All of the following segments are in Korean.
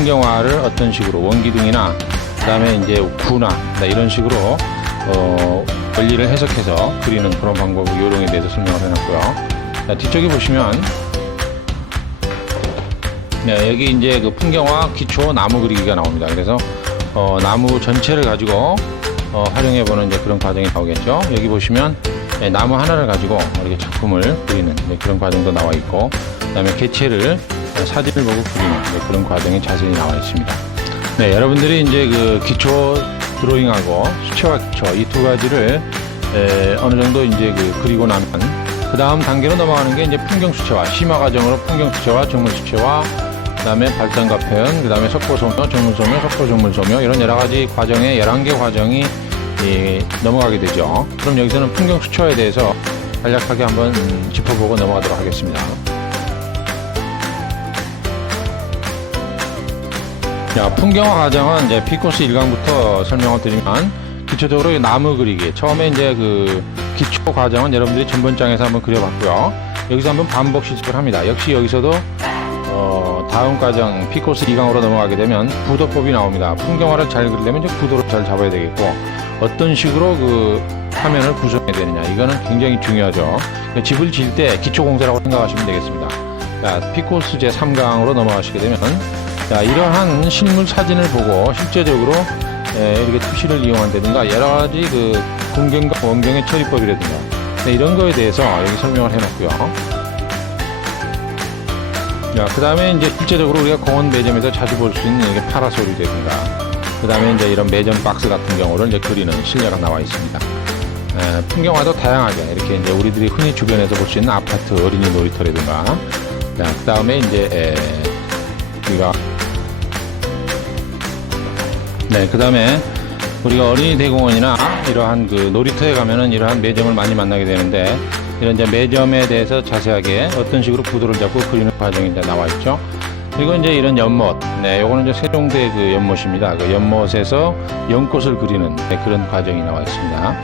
풍경화를 어떤 식으로 원기둥이나 그 다음에 이제 구나 이런 식으로 원리를 해석해서 그리는 그런 방법 요령에 대해서 설명을 해놨고요. 자, 뒤쪽에 보시면 여기 이제 그 풍경화 기초 나무 그리기가 나옵니다. 그래서 나무 전체를 가지고 활용해보는 이제 그런 과정이 나오겠죠. 여기 보시면 나무 하나를 가지고 이렇게 작품을 그리는 그런 과정도 나와 있고, 그 다음에 개체를 사진을 보고 그리는 그런 과정이 자세히 나와 있습니다. 네, 여러분들이 이제 그 기초 드로잉하고 수채화 기초 이 두 가지를 어느 정도 이제 그리고 나면 그 다음 단계로 넘어가는 게 이제 풍경 수채화, 심화 과정으로 풍경 수채화, 정물 수채화, 그 다음에 발전과 표현, 그 다음에 석고 소묘, 정물 소묘, 석고 정물 소묘, 이런 여러 가지 과정에 11개 과정이 넘어가게 되죠. 그럼 여기서는 풍경 수채화에 대해서 간략하게 한번 짚어보고 넘어가도록 하겠습니다. 자, 풍경화 과정은 이제 B코스 1강부터 설명을 드리면, 기초적으로 나무 그리기. 처음에 이제 그 기초 과정은 여러분들이 전번장에서 한번 그려봤고요. 여기서 한번 반복 실습을 합니다. 역시 여기서도 다음 과정 B코스 2강으로 넘어가게 되면 구도법이 나옵니다. 풍경화를 잘 그리려면 이제 구도를 잘 잡아야 되겠고, 어떤 식으로 그 화면을 구성해야 되느냐, 이거는 굉장히 중요하죠. 집을 지을 때 기초 공사라고 생각하시면 되겠습니다. 자, B코스 제 3강으로 넘어가시게 되면, 자, 이러한 실물 사진을 보고 실제적으로 이렇게 투시를 이용한다든가 여러 가지 그 군경과 원경의 처리법이라든가 이런 거에 대해서 여기 설명을 해놨고요. 자, 그 다음에 이제 실제적으로 우리가 공원 매점에서 자주 볼 수 있는 이게 파라솔이라든가, 그 다음에 이제 이런 매점 박스 같은 경우를 이제 그리는 실내가 나와 있습니다. 풍경화도 다양하게 이렇게 이제 우리들이 흔히 주변에서 볼 수 있는 아파트 어린이 놀이터라든가, 자, 그 다음에 이제 우리가 그 다음에 우리가 어린이 대공원이나 이러한 그 놀이터에 가면은 이러한 매점을 많이 만나게 되는데, 이런 이제 매점에 대해서 자세하게 어떤 식으로 구도를 잡고 그리는 과정이 이제 나와 있죠. 그리고 이제 이런 연못, 요거는 이제 세종대 그 연못입니다. 그 연못에서 연꽃을 그리는 그런 과정이 나와 있습니다.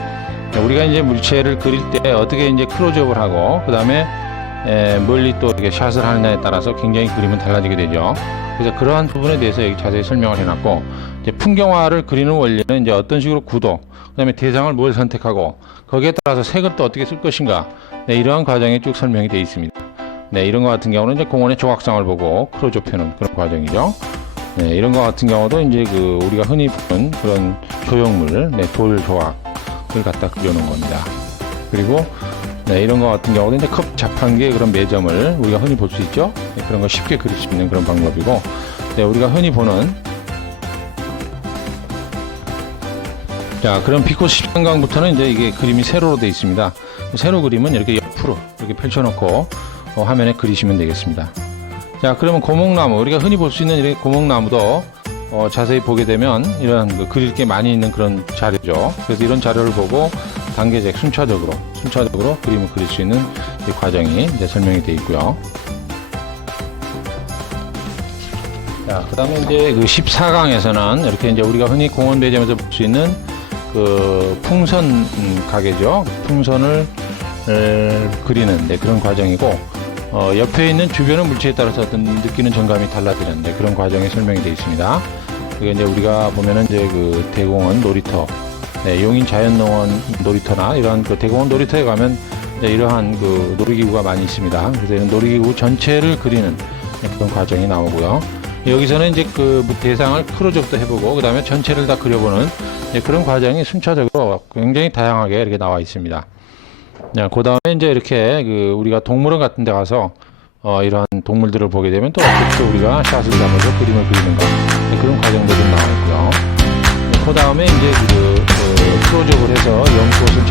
우리가 이제 물체를 그릴 때 어떻게 이제 클로즈업을 하고, 그 다음에 멀리 또 이렇게 샷을 하느냐에 따라서 굉장히 그림은 달라지게 되죠. 그래서 그러한 부분에 대해서 여기 자세히 설명을 해놨고, 이제 풍경화를 그리는 원리는 이제 어떤 식으로 구도, 그 다음에 대상을 뭘 선택하고, 거기에 따라서 색을 또 어떻게 쓸 것인가, 이러한 과정이 쭉 설명이 되어 있습니다. 이런 것 같은 경우는 이제 공원의 조각상을 보고 클로즈업 하는 그런 과정이죠. 이런 것 같은 경우도 이제 그 우리가 흔히 보는 그런 조형물, 돌 조각을 갖다 그려놓은 겁니다. 그리고 이런 것 같은 경우도 이제 컵 자판기의 그런 매점을 우리가 흔히 볼 수 있죠. 그런 거 쉽게 그릴 수 있는 그런 방법이고, 우리가 흔히 보는, 자, 그럼 B코스 13강부터는 이제 이게 그림이 세로로 되어 있습니다. 세로 그림은 이렇게 옆으로 이렇게 펼쳐놓고 화면에 그리시면 되겠습니다. 자, 그러면 고목나무, 우리가 흔히 볼 수 있는 이렇게 고목나무도 자세히 보게 되면 이런 그 그릴 게 많이 있는 그런 자료죠. 그래서 이런 자료를 보고 단계적 순차적으로 그림을 그릴 수 있는 이 과정이 이제 설명이 되어 있고요. 자, 그 다음에 이제 그 14강에서는 이렇게 이제 우리가 흔히 공원 매점에서 볼 수 있는 그 풍선 가게죠. 풍선을 그리는 그런 과정이고, 옆에 있는 주변의 물체에 따라서 어떤 느끼는 정감이 달라지는 그런 과정이 설명이 되어 있습니다. 그게 이제 우리가 보면은 이제 그 대공원 놀이터, 용인 자연농원 놀이터나 이러한 그 대공원 놀이터에 가면 이제 이러한 그 놀이기구가 많이 있습니다. 그래서 이런 놀이기구 전체를 그리는 그런 과정이 나오고요. 여기서는 이제 그 대상을 크로즈업도 해보고, 그 다음에 전체를 다 그려보는 그런 과정이 순차적으로 굉장히 다양하게 이렇게 나와 있습니다. 그 다음에 이제 이렇게 그 우리가 동물원 같은 데 가서 이러한 동물들을 보게 되면 또 어떻게 우리가 샷을 잡아서 그림을 그리는가, 그런 과정도 좀 나와 있고요. 그 다음에 이제 크로즈업을 해서 연꽃을